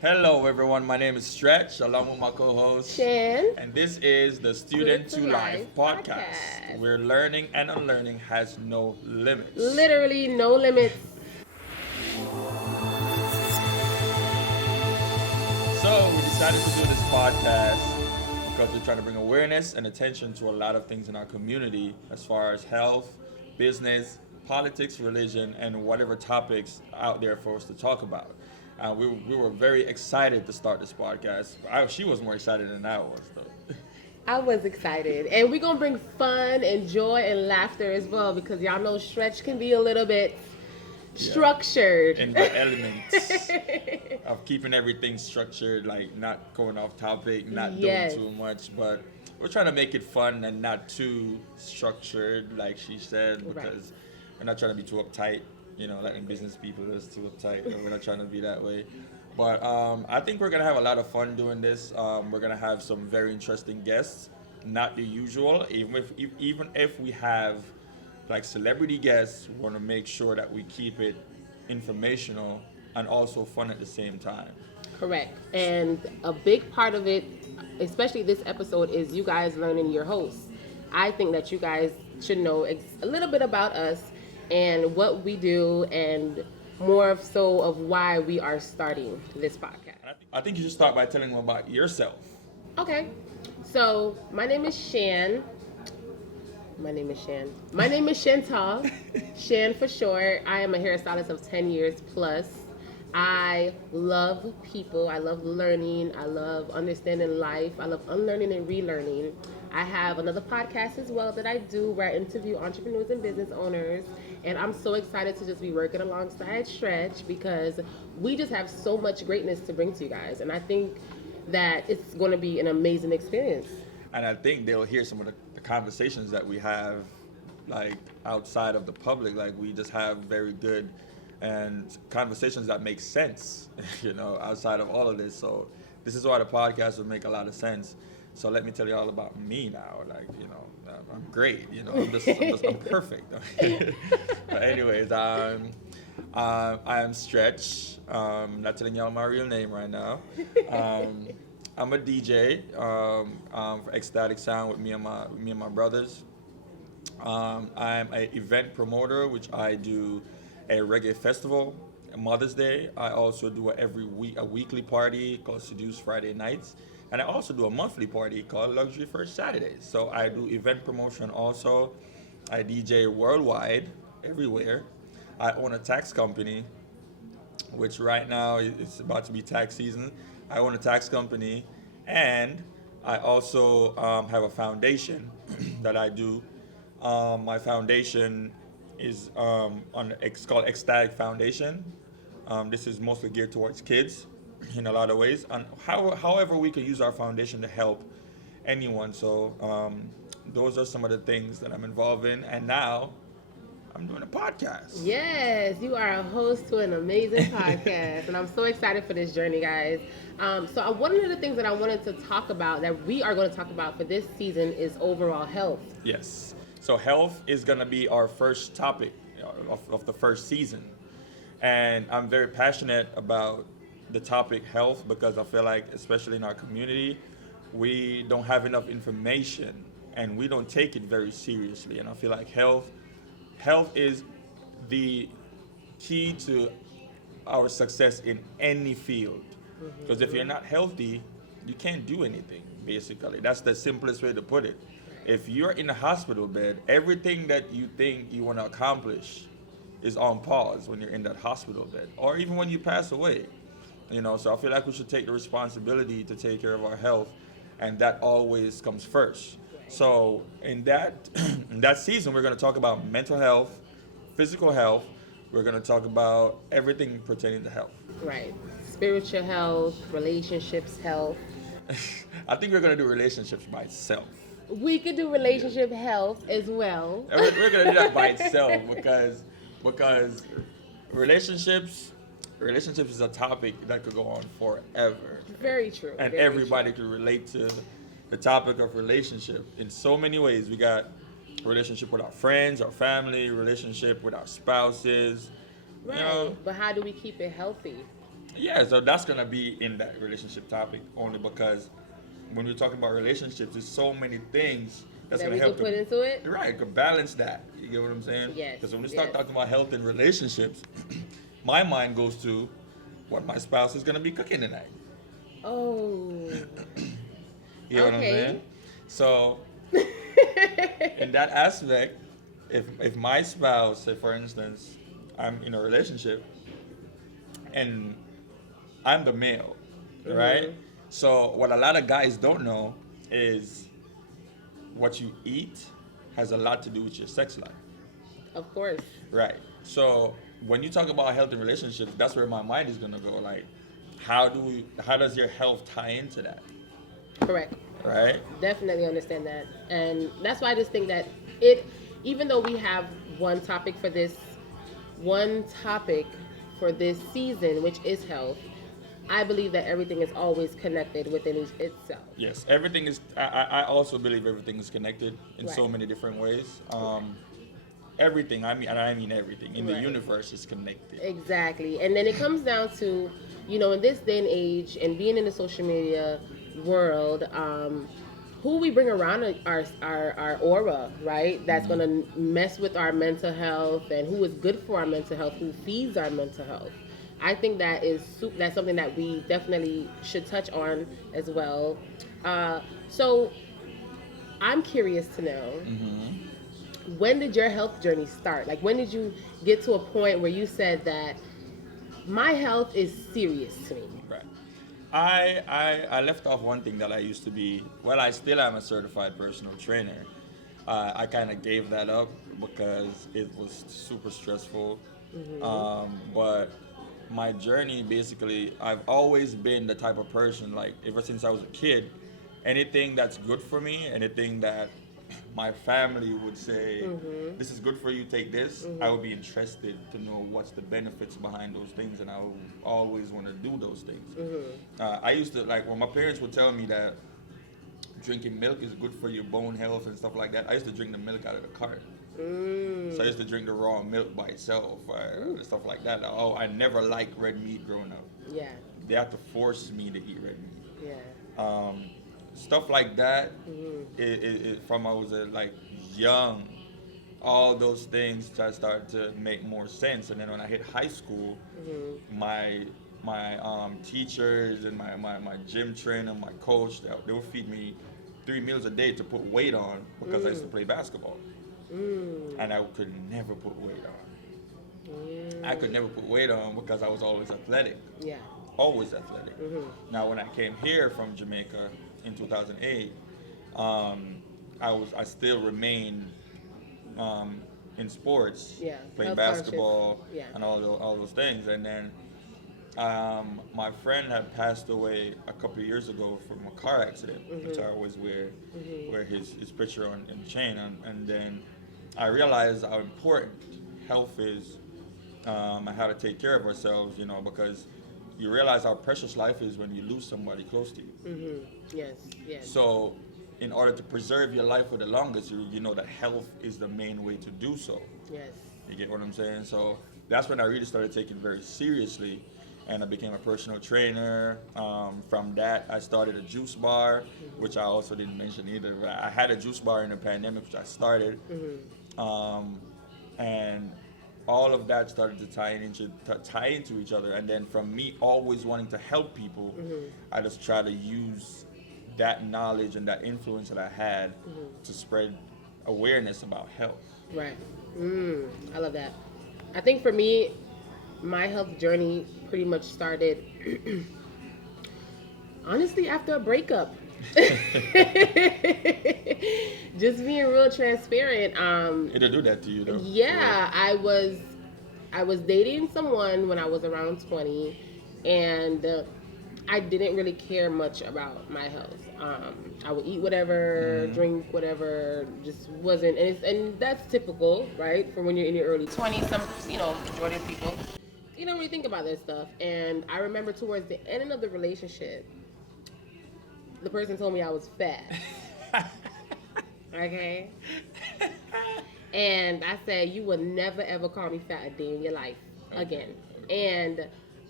Hello, everyone. My name is Stretch, along with my co-host Shan. and this is the Student to Life podcast, where learning and unlearning has no limits. Literally no limits. So we decided to do this podcast because we're trying to bring awareness and attention to a lot of things in our community as far as health, business, politics, religion, and whatever topics out there for us to talk about. We were very excited to start this podcast. She was more excited than I was, though. I was excited. And we're going to bring fun and joy and laughter as well because y'all know Stretch can be a little bit structured. In the elements of keeping everything structured, like not going off topic, not doing too much, but we're trying to make it fun and not too structured, like she said, because we're not trying to be too uptight. Like in business people, that's too uptight. We're not trying to be that way. But I think we're going to have a lot of fun doing this. We're going to have some very interesting guests, not the usual. Even if we have like celebrity guests, we want to make sure that we keep it informational and also fun at the same time. Correct. And a big part of it, especially this episode, is you guys learning your hosts. I think that you guys should know a little bit about us and what we do, and more so of why we are starting this podcast. I think you should start by telling them about yourself. Okay. So, my name is Shan. My name is Chantal. Shan for short. I am a hairstylist of 10 years plus. I love people. I love learning. I love understanding life. I love unlearning and relearning. I have another podcast as well that I do where I interview entrepreneurs and business owners. And I'm so excited to just be working alongside Stretch because we just have so much greatness to bring to you guys. And I think that it's going to be an amazing experience. And I think they'll hear some of the conversations that we have, like outside of the public. Like we just have very good and conversations that make sense, outside of all of this. So this is why the podcast will make a lot of sense. So let me tell you all about me now. I'm great. I'm perfect. But anyways, I am Stretch. Not telling y'all my real name right now. I'm a DJ for Ecstatic Sound with me and my brothers. I'm an event promoter, which I do a reggae festival, Mother's Day. I also do a weekly party called Seduce Friday Nights. And I also do a monthly party called Luxury First Saturdays. So I do event promotion also. I DJ worldwide, everywhere. I own a tax company, which right now it's about to be tax season. I own a tax company, and I also have a foundation that I do. My foundation is it's called Ecstatic Foundation. This is mostly geared towards kids in a lot of ways, and however we could use our foundation to help anyone. So those are some of the things that I'm involved in, and now I'm doing a podcast. Yes, you are a host to an amazing podcast, and I'm so excited for this journey, guys. So one of the things that I wanted to talk about, that we are going to talk about for this season, is overall health. Yes. So health is going to be our first topic of the first season, and I'm very passionate about the topic health because I feel like, especially in our community, we don't have enough information and we don't take it very seriously. And I feel like health is the key to our success in any field. Because if you're not healthy, you can't do anything, basically. That's the simplest way to put it. If you're in a hospital bed, everything that you think you want to accomplish is on pause when you're in that hospital bed, or even when you pass away. So I feel like we should take the responsibility to take care of our health, and that always comes first. So in that season, we're going to talk about mental health, physical health. We're going to talk about everything pertaining to health. Right. Spiritual health, relationships health. I think we're going to do relationships by itself. We could do relationship health as well. We're going to do that by itself because relationships is a topic that could go on forever. Very true. And very everybody true. could relate to the topic of relationship in so many ways. We got relationship with our friends, our family, relationship with our spouses. Right. But how do we keep it healthy? Yeah, so that's gonna be in that relationship topic only because when we're talking about relationships, there's so many things that's That gonna we could help put to into it. right, could balance that. You get what I'm saying? Yes, Because when we start yes. talking about health and relationships, my mind goes to what my spouse is gonna be cooking tonight. Oh, You know what I'm okay. saying? So in that aspect, if my spouse, say for instance, I'm in a relationship and I'm the male, right? Mhm. So what a lot of guys don't know is what you eat has a lot to do with your sex life, Of course. right? So when you talk about healthy relationships, that's where my mind is gonna go. Like, how does your health tie into that, Correct. right? Definitely understand that. And that's why I just think that it, even though we have one topic for this season, which is health, I believe that everything is always connected within itself. Yes, everything is. I also believe everything is connected in Right. so many different ways. Right. Everything. I mean everything in the Right. universe is connected. Exactly. And then it comes down to, in this day and age and being in the social media world, who we bring around our aura, right? That's Mhm. going to mess with our mental health and who is good for our mental health, who feeds our mental health. I think that's something that we definitely should touch on as well. So I'm curious to know, Mhm. when did your health journey start? Like, when did you get to a point where you said that my health is serious to me? Right. I left off one thing that I used to be. Well, I still am a certified personal trainer. I kind of gave that up because it was super stressful. Mm-hmm. But my journey, basically, I've always been the type of person, like ever since I was a kid, anything that's good for me, anything that my family would say, Mm-hmm. this is good for you, take this, I Mm-hmm. would be interested to know what's the benefits behind those things, and I would always want to do those things. Mm-hmm. I used to, like, when my parents would tell me that drinking milk is good for your bone health and stuff like that, I used to drink the milk out of the cart. So I Mm. used to drink the raw milk by itself, Ooh. and stuff like that. Oh, I never liked red meat growing up. Yeah. They had to force me to eat red meat. Yeah. Um, Stuff like that. Mm-hmm. From I was like young, all those things just started to make more sense. And then when I hit high school, Mm-hmm. my teachers and my gym trainer, my coach, they would feed me 3 meals a day to put weight on because I used to Mm. play basketball, Mm. and I could never put weight on. I could Mm. never put weight on because I was always athletic, Yeah. always athletic. Mm-hmm. Now, when I came here from Jamaica in 2008, I still remained um, in sports, Yeah. playing Health conscious. basketball Yeah. and all those things. And then my friend had passed away a couple of years ago from a car accident, which I Mm-hmm. always Mm-hmm. wear his picture on in the chain. And then I realized how important health is, and how to take care of ourselves, because you realize how precious life is when you lose somebody close to you. Mm-hmm. Yes. Yes. So, in order to preserve your life for the longest, you know that health is the main way to do so. Yes. You get what I'm saying? So that's when I really started taking it very seriously, and I became a personal trainer. From that, I started a juice bar, which I also didn't mention either. But I had a juice bar in the pandemic, which I started, Mm-hmm. and all of that started to tie into each other. And then from me always wanting to help people, Mm-hmm. I just try to use that knowledge and that influence that I had Mm-hmm. to spread awareness about health. Right. I love that. I think for me, my health journey pretty much started honestly after a breakup. Just being real transparent. It'll do that to you, though. Yeah, I was dating someone when I was around 20, and I didn't really care much about my health. I would eat whatever, drink whatever, just wasn't, and that's typical, right? For when you're in your early 20s, majority of people, you don't really think about this stuff. And I remember towards the end of the relationship, the person told me I was fat. Okay? And I said, you will never ever call me fat a day in your life again. And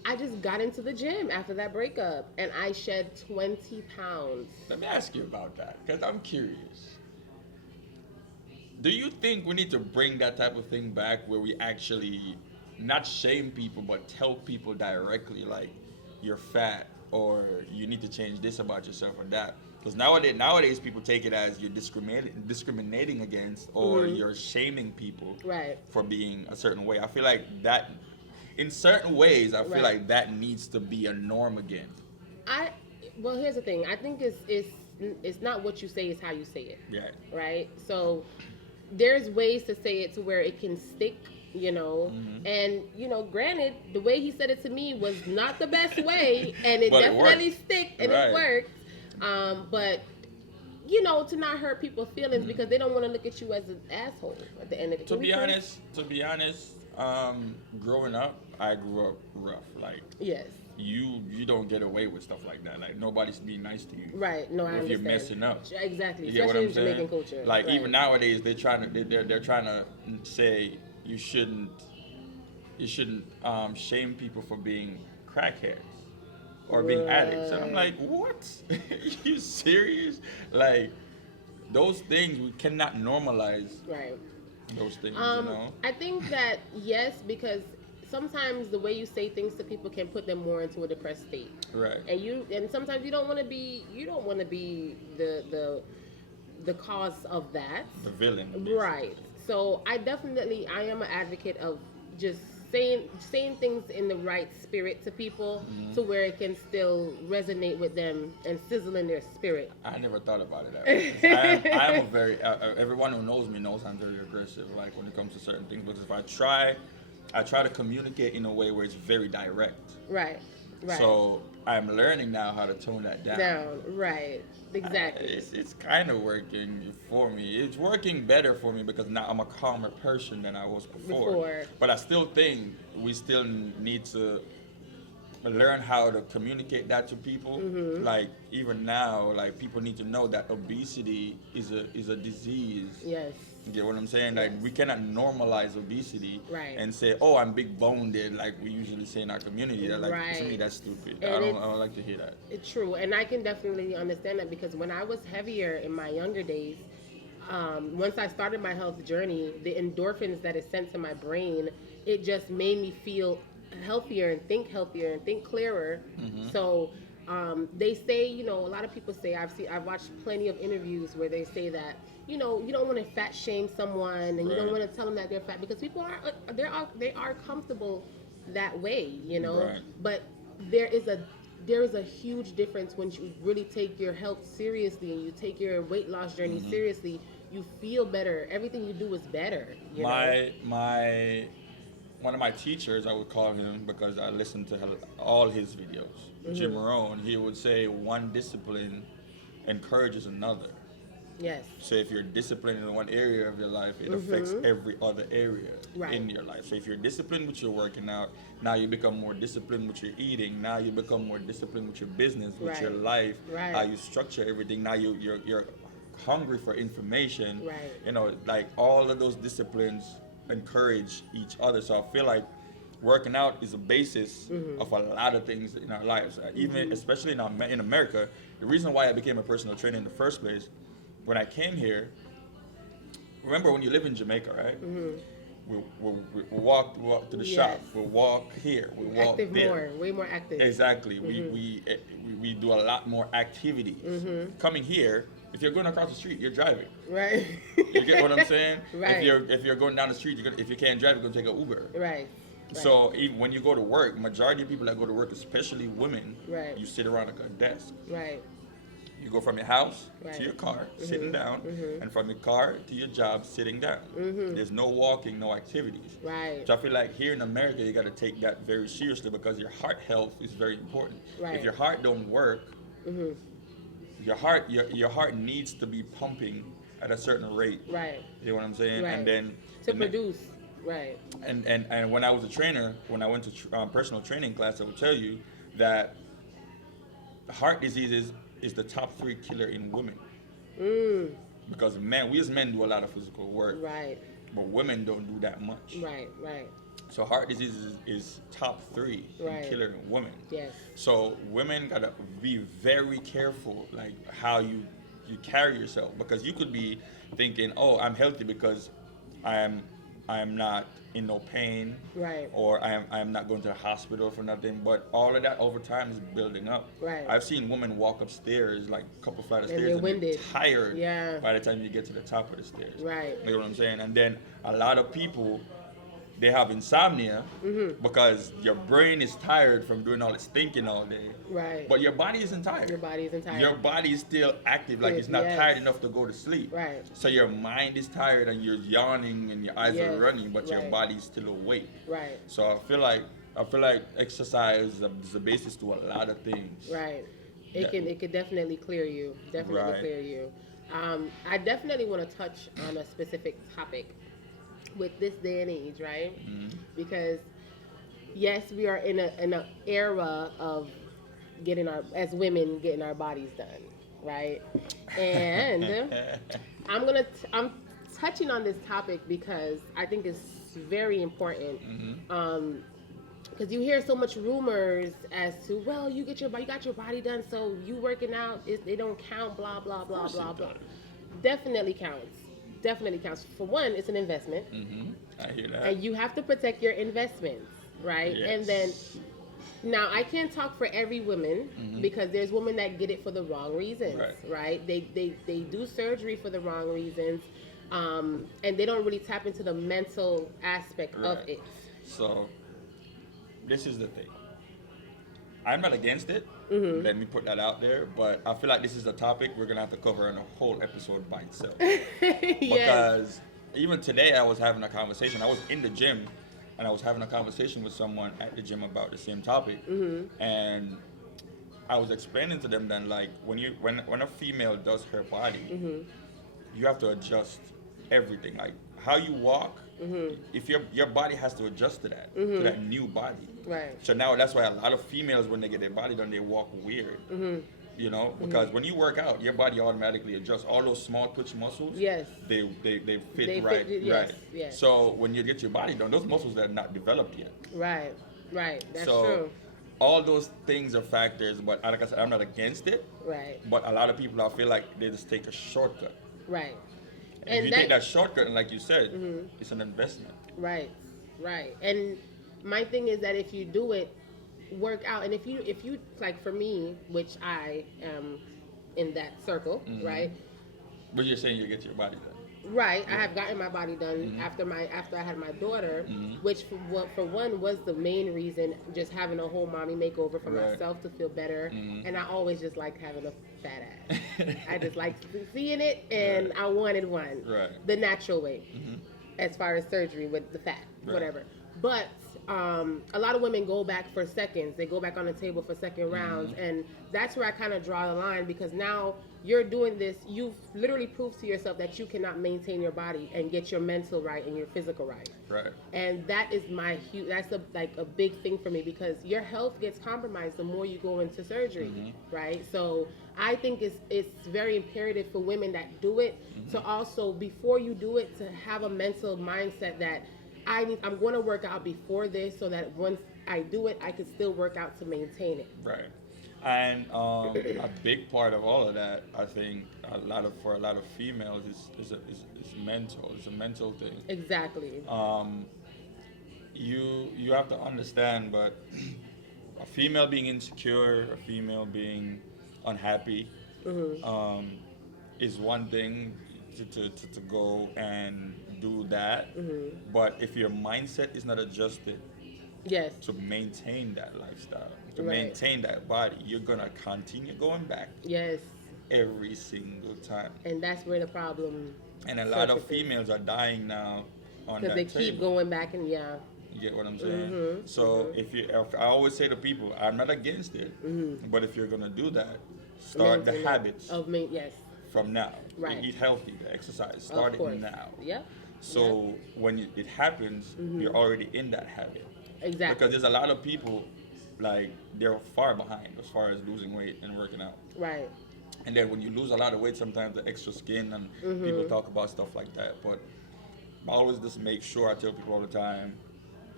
I just got into the gym after that breakup, and I shed 20 pounds. Let me ask you about that, because I'm curious. Do you think we need to bring that type of thing back where we actually not shame people but tell people directly like you're fat or you need to change this about yourself or that? Because nowadays people take it as you're discriminating against or you're shaming people Right. for being a certain way. I feel like that in certain ways I feel Right. like that needs to be a norm again. Well, here's the thing. I think it's not what you say, it's how you say it. Yeah. Right? So there's ways to say it to where it can stick, and granted, the way he said it to me was not the best way, and it But it definitely worked. stick and Right. it worked. But to not hurt people's feelings because they don't want to look at you as an asshole at the end of the day. To be honest, growing up, I grew up rough. Like Yes. you don't get away with stuff like that. Like nobody's being nice to you. Right. No, I if understand. you're messing up. Exactly. You get what Especially I'm in saying? Jamaican culture. Like Right. even nowadays, they're trying to say you shouldn't shame people for being crackheads or being addicts. And I'm like, what? You serious? Like those things we cannot normalize. Right. Those things, I think that yes, because sometimes the way you say things to people can put them more into a depressed state. Right. And sometimes you don't want to be the cause of that. The villain. Right. So I am an advocate of just saying things in the right spirit to people to where it can still resonate with them and sizzle in their spirit. I never thought about it that way. I am a very everyone who knows me knows I'm very aggressive. Like when it comes to certain things, because if I try to communicate in a way where it's very direct. Right. Right. So I'm learning now how to tone that down. Right. Exactly. It's kind of working for me. It's working better for me because now I'm a calmer person than I was before. But I still think we still need to learn how to communicate that to people. Like even now, like people need to know that obesity is a disease. Yes. You get what I'm saying? Like we cannot normalize obesity Right. and say, "Oh, I'm big boned," like we usually say in our community. That, like to me, that's stupid. I don't like to hear that. It's true, and I can definitely understand that because when I was heavier in my younger days, once I started my health journey, the endorphins that is sent to my brain, it just made me feel healthier and think clearer. So they say, a lot of people say, I've watched plenty of interviews where they say that, you don't want to fat shame someone and you don't want to tell them that they're fat because people they are comfortable that way, Right. But there is a huge difference when you really take your health seriously and you take your weight loss journey seriously. You feel better. Everything you do is better. One of my teachers, I would call him because I listened to all his videos. Jim Rohn, he would say one discipline encourages another. Yes. So if you're disciplined in one area of your life, it affects every other area in your life. So if you're disciplined with your working out, now you become more disciplined with your eating. Now you become more disciplined with your business, with your life, how you structure everything. Now you're hungry for information. Right. Like all of those disciplines encourage each other. So I feel like working out is a basis of a lot of things in our lives. Even especially in America, the reason why I became a personal trainer in the first place. When I came here, remember when you live in Jamaica, right? We walk to the shop. We walk here. We walk active there. Way more active. Exactly. We do a lot more activities. Coming here, if you're going across the street, you're driving. Right. You get what I'm saying? Right. If you're going down the street, if you can't drive, you're gonna take an Uber. Right. So even when you go to work, majority of people that go to work, especially women, you sit around a desk. Right. You go from your house to your car, sitting down, and from your car to your job, sitting down. There's no walking, no activities. Right. So I feel like here in America, you got to take that very seriously because your heart health is very important. Right. If your heart don't work, your heart needs to be pumping at a certain rate. Right. You know what I'm saying? Right. And then to produce. Right. And when I was a trainer, when I went to personal training class, I would tell you that heart diseases is the top 3 killer in women. Because we as men do a lot of physical work. Right. But women don't do that much. Right. So heart disease is top 3 Right. in killing women. Yes. So women gotta be very careful, like how you carry yourself, because you could be thinking, oh, I'm healthy because I am not in no pain, Right. or I am not going to the hospital for nothing. But all of that over time is building up. Right. I've seen women walk upstairs, like a couple flight of And stairs, they're and winded. tired Yeah. by the time you get to the top of the stairs. Right. You know what I'm saying? And then a lot of people, they have insomnia because your brain is tired from doing all this thinking all day. Right. But your body isn't tired. Your body isn't tired. Your body is still active, like it's not Yes. tired enough to go to sleep. Right. So your mind is tired and you're yawning and your eyes Yes. are running, but your Right. body's still awake. Right. So I feel like exercise is the basis to a lot of things. Right. Yeah. It could definitely clear you. Definitely Right. clear you. I definitely want to touch on a specific topic with this day and age, right? Because yes, we are in a era of as women getting our bodies done, right? And I'm touching on this topic because I think it's very important. Because you hear so much rumors as to, well, you got your body done, so you working out, they don't count, blah blah blah blah blah. Definitely counts. Definitely counts. For one, it's an investment, I hear that. and you have to protect your investments, right? Yes. And then, now I can't talk for every woman because there's women that get it for the wrong reasons, right? They do surgery for the wrong reasons, and they don't really tap into the mental aspect of Right. it. So this is the thing. I'm not against it. Let me put that out there. But I feel like this is a topic we're gonna have to cover in a whole episode by itself. Yes. Because even today I was having a conversation. I was in the gym and I was having a conversation with someone at the gym about the same topic. And I was explaining to them that, like, when a female does her body, you have to adjust everything. Like how you walk, if your body has to adjust to that new body. Right. So now that's why a lot of females, when they get their body done, they walk weird. You know, because when you work out, your body automatically adjusts. All those small twitch muscles, Yes. they fit They right. fit, yes, right. yes. So when you get your body done, those muscles are not developed yet. Right. Right. That's so true. all those things are factors. But like I said, I'm not against it. Right. But a lot of people, I feel like they just take a shortcut. Right. And if you take that shortcut, and like you said, it's an investment. Right. Right. And my thing is that if you do it, work out, and if you like, for me, which I am in that circle, right? But you're saying you get your body done. Right. I have gotten my body done after I had my daughter, which for one was the main reason, just having a whole mommy makeover for myself to feel better. And I always just liked having a fat ass. I just liked seeing it, and I wanted one the natural way, as far as surgery with the fat, whatever. But a lot of women go back for seconds. They go back on the table for second rounds, and that's where I kind of draw the line, because now you're doing this. You've literally proved to yourself that you cannot maintain your body and get your mental right and your physical right. Right. And that is that's a big thing for me, because your health gets compromised the more you go into surgery, right? So I think it's very imperative for women that do it to also, before you do it, to have a mental mindset that I'm going to work out before this, so that once I do it, I can still work out to maintain it. Right. And a big part of all of that, I think, for a lot of females is mental. It's a mental thing. Exactly. You have to understand, but a female being insecure, a female being unhappy, is one thing to go and do that. But if your mindset is not adjusted Yes. to maintain that lifestyle, to maintain that body, you're gonna continue going back Yes. every single time. And that's where the problem. And a lot of surfaces. females are dying now on that Because they keep table. going back, and You get what I'm saying? So if I always say to people, I'm not against it, but if you're gonna do that, start the Maintain habits yes. from now. Right. Eat healthy, exercise, start Of course. it now. Yep. So when it happens, you're already in that habit. Exactly. Because there's a lot of people, like, they're far behind as far as losing weight and working out. Right. And then when you lose a lot of weight, sometimes the extra skin, and people talk about stuff like that. But I always just make sure, I tell people all the time,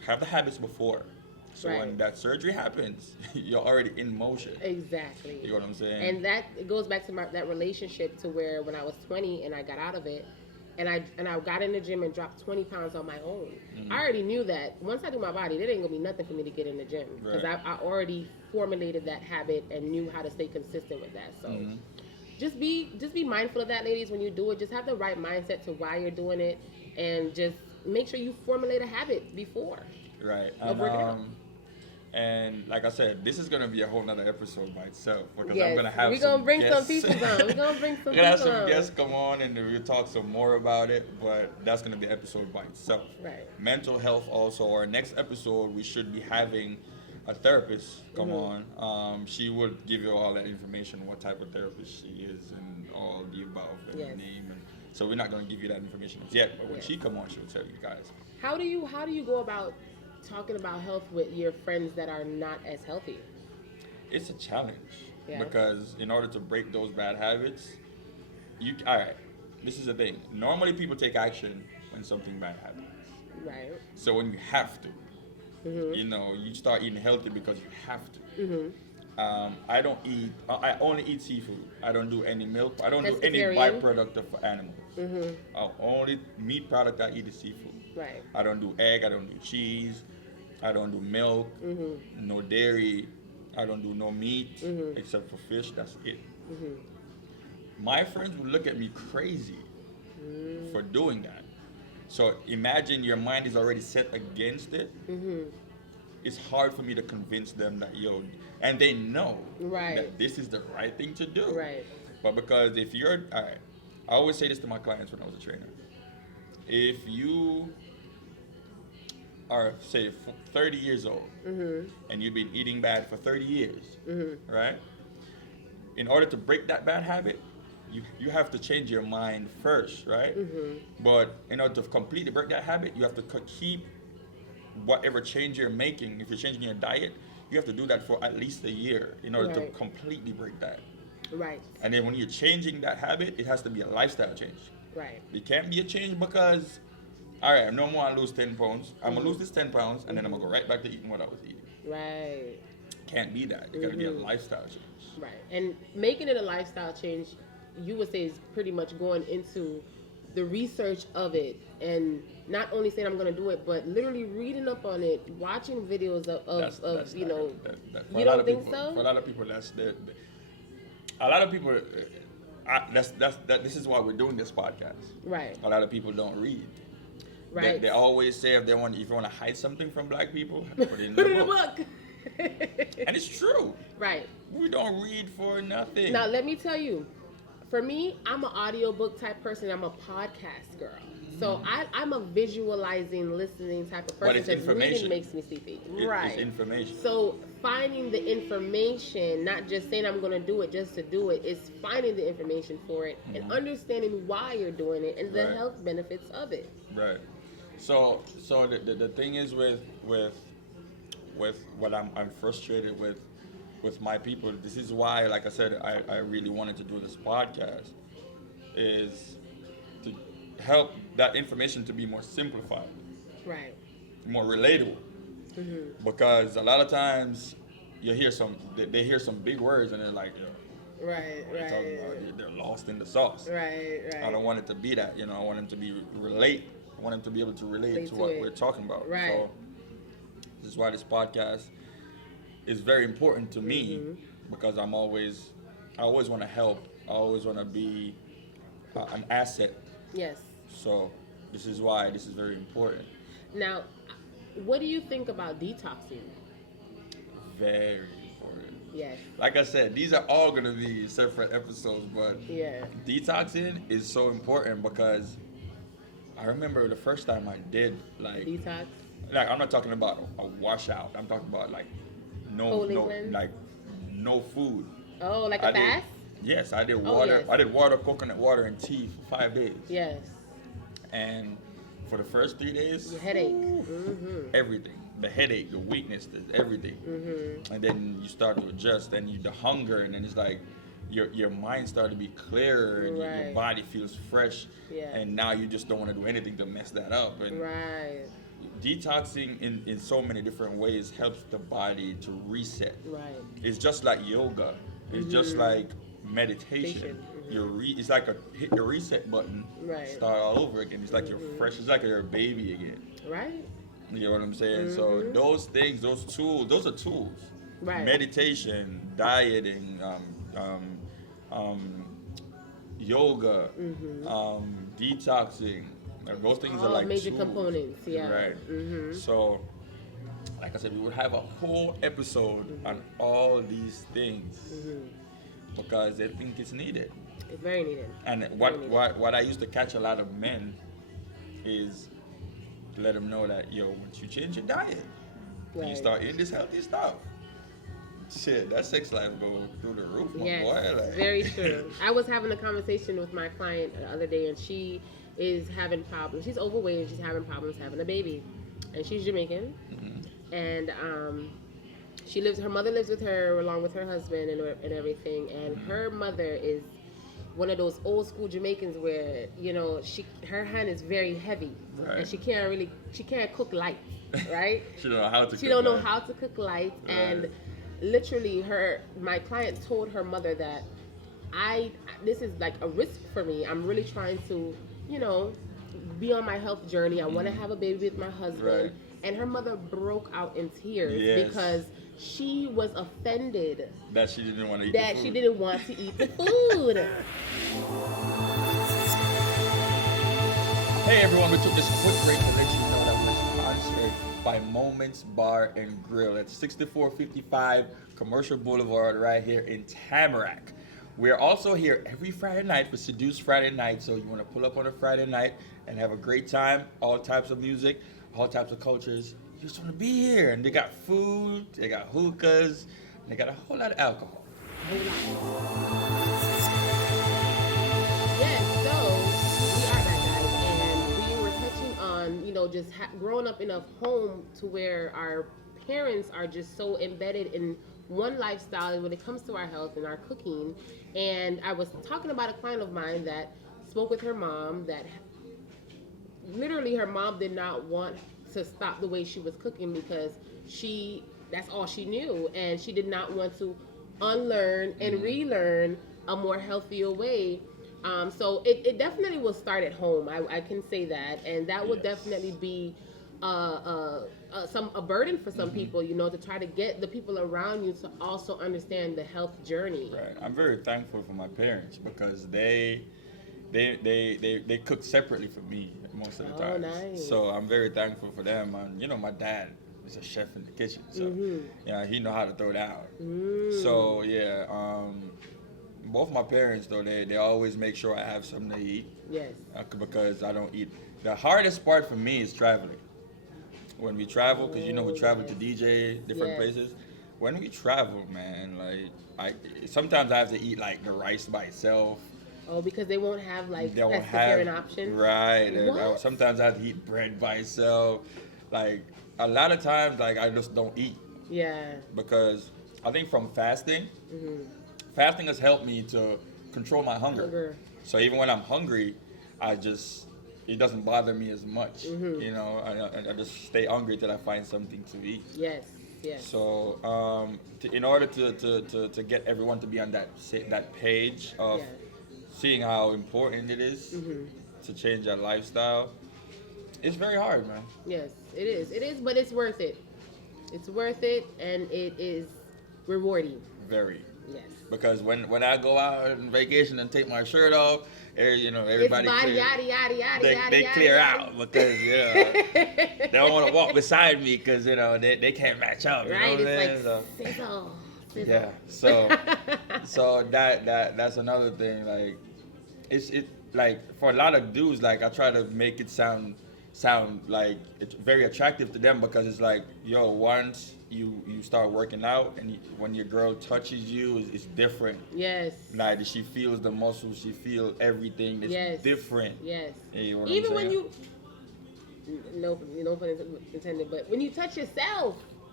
have the habits before. So Right. when that surgery happens, you're already in motion. Exactly. You know what I'm saying? And that goes back to that relationship to where when I was 20 and I got out of it, and I got in the gym and dropped 20 pounds on my own. I already knew that once I do my body, there ain't gonna be nothing for me to get in the gym because Right. I already formulated that habit and knew how to stay consistent with that. So just be mindful of that, ladies. When you do it, just have the right mindset to why you're doing it, and just make sure you formulate a habit before. Right. Of working out. And like I said, this is gonna be a whole nother episode by itself because Yes, I'm gonna have we're gonna bring guests. some people on. We're gonna bring some We're gonna have people some on. guests come on and we'll talk some more about it, but that's gonna be an episode by itself. Right. Mental health also. Our next episode we should be having a therapist come on. She will give you all that information, what type of therapist she is and all the above and Yes. the name, and so we're not gonna give you that information as yet, but when Yes. she come on she'll tell you guys. How do you go about talking about health with your friends that are not as healthy? It's a challenge Yeah. because in order to break those bad habits, all right. This is the thing. Normally, people take action when something bad happens. Right. So when you have to, you start eating healthy because you have to. I don't eat. I only eat seafood. I don't do any milk. I don't do any Pescatarian. byproduct of animals. Only meat product I eat is seafood. Right. I don't do egg. I don't do cheese. I don't do milk. No dairy. I don't do no meat except for fish. That's it. My friends would look at me crazy for doing that. So imagine your mind is already set against it. It's hard for me to convince them that and they know Right. that this is the right thing to do. Right. But because if you're, all right, I always say this to my clients when I was a trainer. If you are, say, 30 years old and you've been eating bad for 30 years, right? In order to break that bad habit, you have to change your mind first, right? But in order to completely break that habit, you have to keep whatever change you're making. If you're changing your diet, you have to do that for at least a year in order to Right. completely break that. Right. And then when you're changing that habit, it has to be a lifestyle change. Right. It can't be a change because, all right, no more I lose 10 pounds. I'm going to lose this 10 pounds, and then I'm going to go right back to eating what I was eating. Right. Can't be that. It got to be a lifestyle change. Right. And making it a lifestyle change, you would say, is pretty much going into the research of it and not only saying I'm going to do it, but literally reading up on it, watching videos of you know. For You a lot don't of think people, so? For a lot of people, a lot of people, this is why we're doing this podcast. Right. A lot of people don't read. Right. They always say if you want to hide something from black people, put it in Put the it in a book. book. And it's true. Right. We don't read for nothing. Now, let me tell you, for me, I'm an audiobook type person. I'm a podcast girl. So I'm a visualizing, listening type of But person. it's Because information. reading makes me sleepy. It's Right. information. So finding the information, not just saying I'm going to do it just to do it, is finding the information for it and understanding why you're doing it and the Right. health benefits of it. Right. So the thing is with what I'm frustrated with my people. This is why, like I said, I really wanted to do this podcast, is to help that information to be more simplified, Right. more relatable. Because a lot of times they hear some big words and they're like, yo, Right. what are you talking about? They're lost in the sauce. Right. I don't want it to be that. I want them to be relate. I want them to be able to relate to what it. we're talking about. Right. So this is why this podcast is very important to me, because I always want to help. I always want to be an asset. Yes. So this is why this is very important. Now, what do you think about detoxing? Very important. Yes. Like I said, these are all going to be separate episodes, but Yeah. detoxing is so important because I remember the first time I did Detox. like I'm not talking about a washout. I'm talking about like Holy cleanse? no food. Oh, like I a did- fast? Yes, I did Oh, water. yes. I did water, coconut water, and tea for 5 days. Yes. And for the first 3 days, Your headache. everything, the headache, the weakness, everything. And then you start to adjust, and the hunger, and then it's like your mind started to be clearer, and your Right. body feels fresh. Yeah. And now you just don't want to do anything to mess that up. And Right. detoxing in so many different ways helps the body to reset. Right. It's just like yoga. It's just like meditation. It's like hit the reset button. Right. Start all over again. It's like you're fresh. It's like you're a baby again. Right. You know what I'm saying? So those things, those tools, those are tools. Right. Meditation, dieting, yoga, detoxing. Those things All are like major tools. components. Yeah. Right. So, like I said, we would have a whole episode on all these things because I think it's needed. It's very needed. And what I used to catch a lot of men is to let them know that, yo, once you change your diet, you start eating this healthy stuff, shit, that sex life go through the roof, my boy. Like. Very true. I was having a conversation with my client the other day, and she is having problems. She's overweight, and she's having problems having a baby. And she's Jamaican. And her mother lives with her along with her husband and everything. And her mother is one of those old school Jamaicans where, you know, her hand is very heavy, and she can't cook light, right? She don't know how to. She don't know how to cook light, and literally, my client told her mother that this is like a risk for me. I'm really trying to, you know, be on my health journey. I want to have a baby with my husband, and her mother broke out in tears because she was offended that she didn't want to eat that the food. she didn't want to eat the food. Hey everyone, we took this quick break to let you know that we're sponsored by Moments Bar and Grill at 6455 Commercial Boulevard right here in Tamarack. We're also here every Friday night for Seduce Friday Night, so you want to pull up on a Friday night and have a great time, all types of music, all types of cultures. You just want to be here. And they got food, they got hookahs, and they got a whole lot of alcohol. Yes, so we are back, guys, and we were touching on, you know, just growing up in a home to where our parents are just so embedded in one lifestyle when it comes to our health and our cooking. And I was talking about a client of mine that spoke with her mom that literally her mom did not want to stop the way she was cooking because that's all she knew, and she did not want to unlearn and relearn a more healthier way. So it definitely will start at home. I can say that, and that would definitely be a burden for some people, you know, to try to get the people around you to also understand the health journey. Right. I'm very thankful for my parents because they cook separately for me most of the time. Nice. So I'm very thankful for them. And you know, my dad is a chef in the kitchen, so yeah, he know how to throw down. So yeah, both my parents though they always make sure I have something to eat. Yes. Because I don't eat. The hardest part for me is traveling. When we travel, because you know we travel to DJ different places. When we travel, man, like sometimes I have to eat like the rice by itself. Oh, because they won't have like pescatarian options. Right. And sometimes I have to eat bread by itself. Like a lot of times, like I just don't eat. Yeah. Because I think from fasting, fasting has helped me to control my hunger. So even when I'm hungry, it doesn't bother me as much. You know, I just stay hungry till I find something to eat. Yes. Yes. So in order to get everyone to be on that page of seeing how important it is to change our lifestyle, it's very hard, man. Yes, it is. It is, but it's worth it. It's worth it, and it is rewarding. Very. Yes. Because when I go out on vacation and take my shirt off, you know, everybody they clear out because they don't want to walk beside me because you know they can't match up. You right. Know It's like sizzle. Yeah. So that's another thing. Like it like for a lot of dudes, like I try to make it sound like it's very attractive to them because it's like, yo, once you start working out and when your girl touches you, it's different. Yes. Like she feels the muscles, she feels everything. It's different. Yes. You know even when you, no pun intended, but when you touch yourself,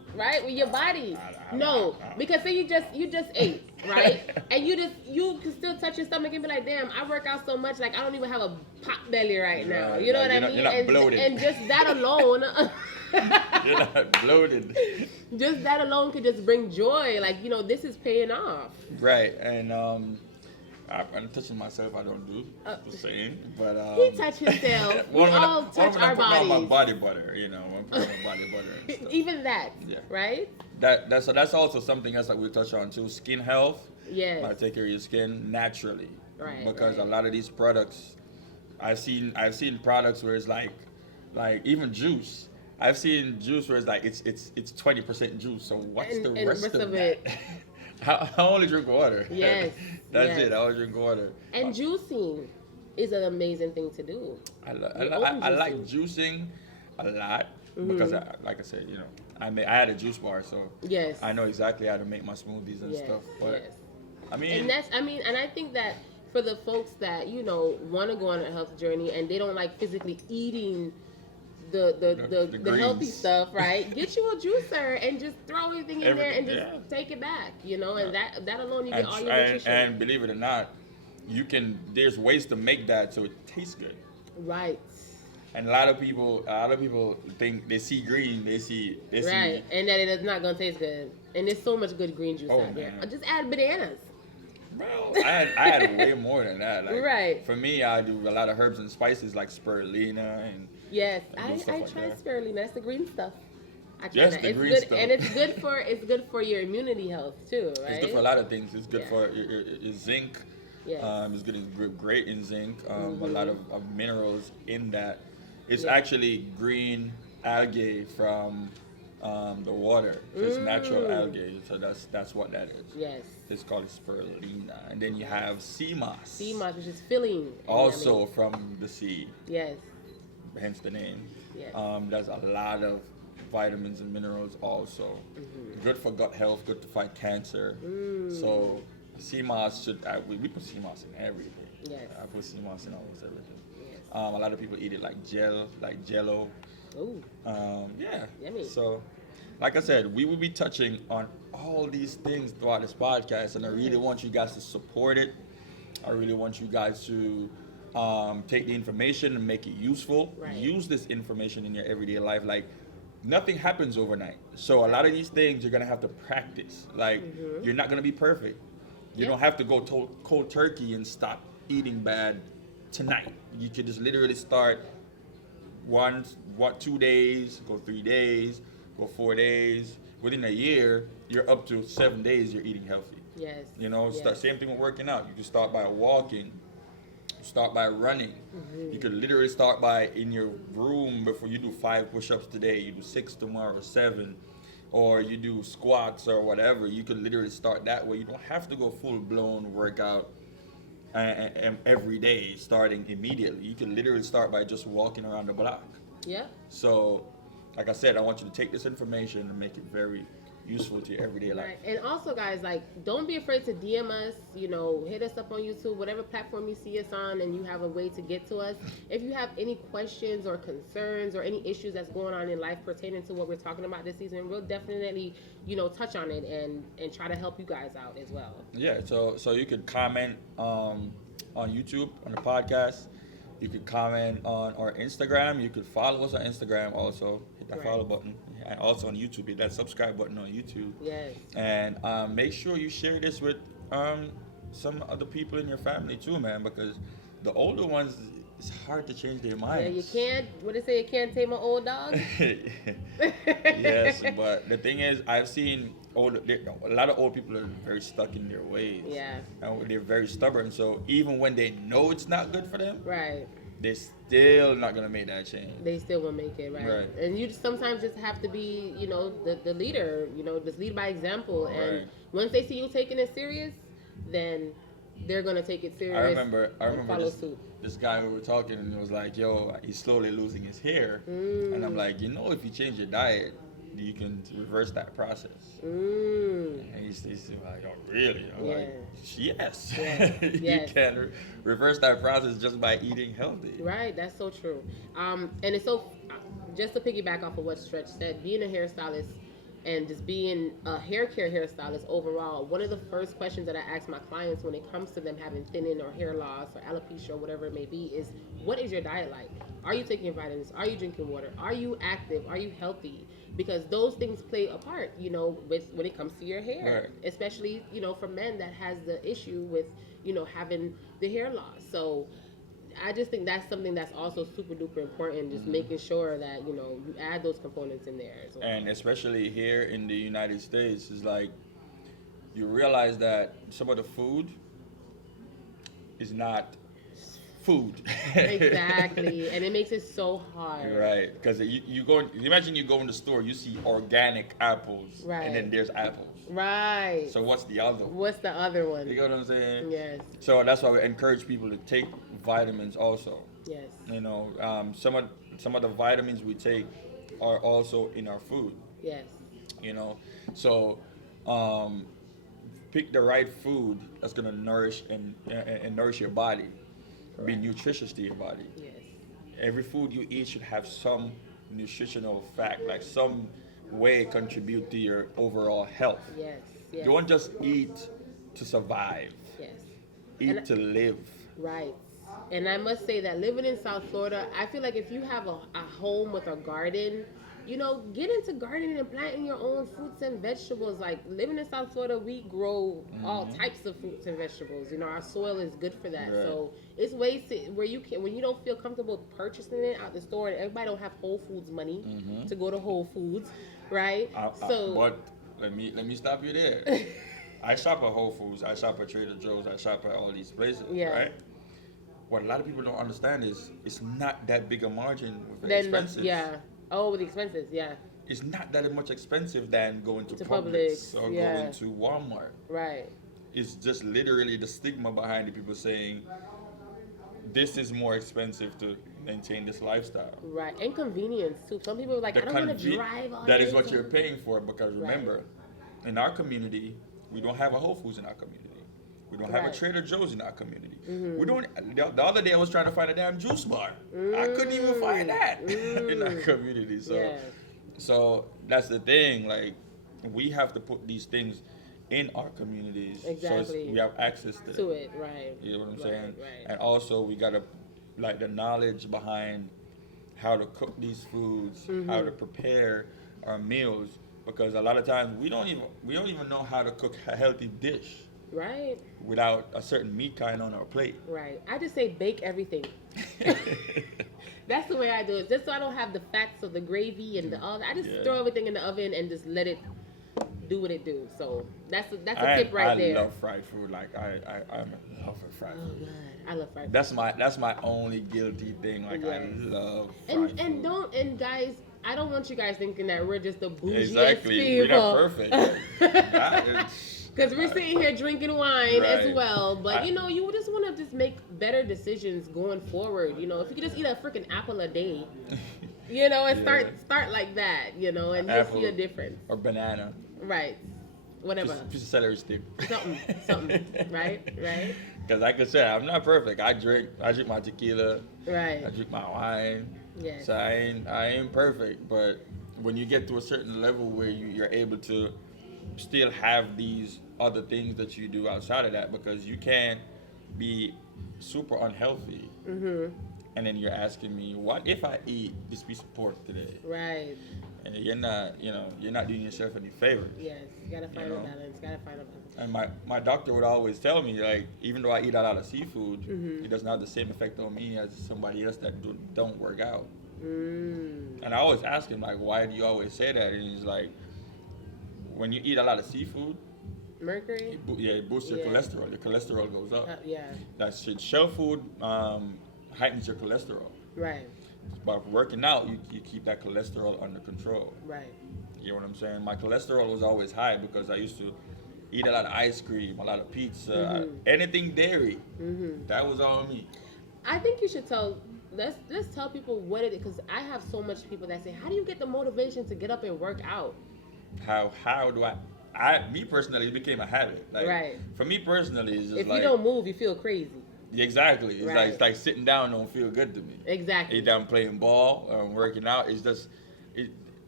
right? With your body. No, I- because say you just ate, right? And you can still touch your stomach and be like, damn, I work out so much, like I don't even have a pot belly right now. Right, You know like, what I you're not- mean? you're not and, bloated. and just that alone. You're not bloated. Just that alone could just bring joy. Like, this is paying off. Right, and I'm touching myself. I don't do. Just saying, but He touch himself. We all touch our when I'm putting on my bodies. body butter, when I'm putting on my body butter and stuff. Even that, Yeah. right? That's also something else that we touch on too. Skin health. Yes. Like take care of your skin naturally. Right, Because right. a lot of these products, I've seen products where it's like even juice. I've seen juice where it's like it's 20% juice. So what's And the rest of it? that? I only drink water. Yes, That's yes. it. I only drink water. And juicing is an amazing thing to do. I open like juicing a lot because, like I said, I had a juice bar, so Yes. I know exactly how to make my smoothies and Yes, stuff. But yes. I mean, And I think that for the folks that want to go on a health journey and they don't like physically eating the healthy greens. stuff, right? Get you a juicer and just throw everything in there and just Everything, take it back, and that alone you get and, all your and, nutrition. and believe it or not, there's ways to make that so it tastes good. Right. And a lot of people think they see green, they see Right, and that it is not gonna taste good. And there's so much good green juice Oh, out there. man. Just add bananas. Well, I had way more than that. Like, Right. For me, I do a lot of herbs and spices like spirulina and Yes, And do I stuff like tried that. spirulina. That's the green stuff. I tried Yes, that. the It's green good, stuff. and it's good for your immunity health too, right? it's good for a lot of things. It's good Yeah. for your zinc. Yes. It's great in zinc. A lot of minerals in that. It's Yeah. actually green algae from the water. So it's natural algae. So that's what that is. Yes. It's called spirulina. And then you have sea moss. Sea moss, which is filling. and Also yummy. from the sea, Yes. hence the name. Yes. There's a lot of vitamins and minerals also. Good for gut health, good to fight cancer. So sea moss we put sea moss in everything. Yes. I put sea moss in almost everything. Yes. A lot of people eat it like jello. Ooh. Yeah. Yummy. So, like I said, we will be touching on all these things throughout this podcast, and I really want you guys to support it. I really want you guys to take the information and make it useful. Right. Use this information in your everyday life. Like, nothing happens overnight. So a lot of these things you're gonna have to practice. Like, you're not gonna be perfect. You Yeah. don't have to go cold turkey and stop eating bad tonight. You could just literally start 2 days, go 3 days, go 4 days. Within a year, you're up to 7 days. You're eating healthy. Yes. Start, same thing with working out. You can start by walking, start by running. You could literally start by in your room before you do 5 push-ups today. You do 6 tomorrow, 7, or you do squats or whatever. You could literally start that way. You don't have to go full-blown workout and every day, starting immediately. You can literally start by just walking around the block. Yeah. So, like I said, I want you to take this information and make it very useful to your everyday life. Right. And also, guys, like, don't be afraid to DM us. Hit us up on YouTube, whatever platform you see us on, and you have a way to get to us. If you have any questions or concerns or any issues that's going on in life pertaining to what we're talking about this season, we'll definitely, touch on it and try to help you guys out as well. Yeah, so you could comment on YouTube on the podcast. You could comment on our Instagram. You could follow us on Instagram also. Hit that Right. follow button. And also on YouTube, hit that subscribe button on YouTube. Yes. And make sure you share this with some other people in your family too, man, because the older ones, it's hard to change their Yeah, minds. you can't. What they say, you can't tame an old dog. Yes, but the thing is, I've seen a lot of old people are very stuck in their ways. Yeah. And they're very stubborn. So even when they know it's not good for them, Right. they're still not gonna make that change. They still will make it, right? Right. And you sometimes just have to be, the leader. Just lead by example. And Right. once they see you taking it serious, then they're gonna take it serious. I remember and follow suit. this guy we were talking, and he was like, "Yo, he's slowly losing his hair," and I'm like, if you change your diet, you can reverse that process. And he's like, "Oh, really?" I'm like, "Yes, Yeah. you Yes. can reverse that process just by eating healthy." Right, that's so true. And it's so, just to piggyback off of what Stretch said, being a hairstylist and just being a hair care hairstylist overall, one of the first questions that I ask my clients when it comes to them having thinning or hair loss or alopecia or whatever it may be is, what is your diet like? Are you taking vitamins? Are you drinking water? Are you active? Are you healthy? Because those things play a part, you know, with when it comes to your hair, Right. especially, you know, for men that has the issue with, you know, having the hair loss. So I just think that's something that's also super duper important, just making sure that, you know, you add those components in there as well. And especially here in the United States, is like you realize that some of the food is not food. Exactly. And it makes it so hard. Right, because you go. Imagine you go in the store, you see organic apples, Right. and then there's apples. Right. So what's the other one? What's the other one? You know what I'm saying? Yes. So that's why we encourage people to take vitamins also. Yes. You know, some of the vitamins we take are also in our food. Yes. You know, so pick the right food that's gonna nourish and nourish your body, be Correct. nutritious to your body. Yes. Every food you eat should have some nutritional fact, like some way contribute to your overall health. Yes. Yes. Don't just eat to survive. Yes. Eat And- to live. Right. And I must say that living in South Florida, I feel like if you have a home with a garden, you know, get into gardening and planting your own fruits and vegetables. Like living in South Florida, we grow all types of fruits and vegetables. You know, our soil is good for that. Right. So it's ways to, where you can, when you don't feel comfortable purchasing it out the store, and everybody don't have Whole Foods money to go to Whole Foods, right? But let me stop you there. I shop at Whole Foods. I shop at Trader Joe's. I shop at all these places. Yeah. Right. What a lot of people don't understand is it's not that big a margin with the then expenses. yeah. Oh, the expenses, yeah. It's not that much expensive than going to To Publix Publix, or yeah. going to Walmart. Right. It's just literally the stigma behind the people saying this is more expensive to maintain this lifestyle. Right. And convenience too. Some people are like, The I don't want to conve- drive all That day is what to-" you're paying for, because remember, in our community, we don't have a Whole Foods in our community. We don't have a Right. Trader Joe's in our community. We don't. The other day I was trying to find a damn juice bar. I couldn't even find that in our community. So, Yeah. so that's the thing. Like, we have to put these things in our communities, so Exactly. we have access to To them. it, right. You know what I'm Right, saying? right. And also, we gotta like the knowledge behind how to cook these foods, how to prepare our meals, because a lot of times we don't even know how to cook a healthy dish Right. without a certain meat kind on our plate. Right. I just say bake everything. That's the way I do it. Just so I don't have the fats of the gravy and the all. I just Yeah. throw everything in the oven and just let it do what it do. So that's a tip right there. I love fried food. Like I'm in love with fried Oh food. God, I love fried. That's my only guilty thing. Like Yes. I love fried food. And guys, I don't want you guys thinking that we're just the bougiest Exactly. people. We're not perfect. That is- Because we're sitting here drinking wine as Right. well. But, you know, you just want to just make better decisions going forward. You know, if you could just eat a freaking apple a day, you know, and Yeah. start like that, you know, and you'll Apple. see a difference. or banana. Right. Whatever. Piece of celery stick. Something. Right? Right? Because like I said, I'm not perfect. I drink my tequila. Right. I drink my wine. Yes. So I ain't perfect. But when you get to a certain level where you're able to still have these other things that you do outside of that, because you can't be super unhealthy. And then you're asking me, what if I eat this piece of pork today? Right. And you're not doing yourself any favors. Yes. You got to find You a know? balance. Got to find a balance. And my doctor would always tell me, like, even though I eat a lot of seafood, it doesn't have the same effect on me as somebody else that don't work out. And I always ask him, like, why do you always say that? And he's like, when you eat a lot of seafood, Mercury? it boosts your Yeah. cholesterol. Your cholesterol goes up. Yeah. That shit. Shell food heightens your cholesterol. Right. But working out, you keep that cholesterol under control. Right. You know what I'm saying? My cholesterol was always high because I used to eat a lot of ice cream, a lot of pizza, anything dairy. That was all me. I think you should let's tell people what it is, because I have so much people that say, how do you get the motivation to get up and work out? How do me personally, it became a habit. Like, Right. For me personally, it's just If like, you don't move, you feel crazy. exactly. Right. It's like sitting down don't feel good to me. Exactly. Either I'm playing ball or I'm working out. It's just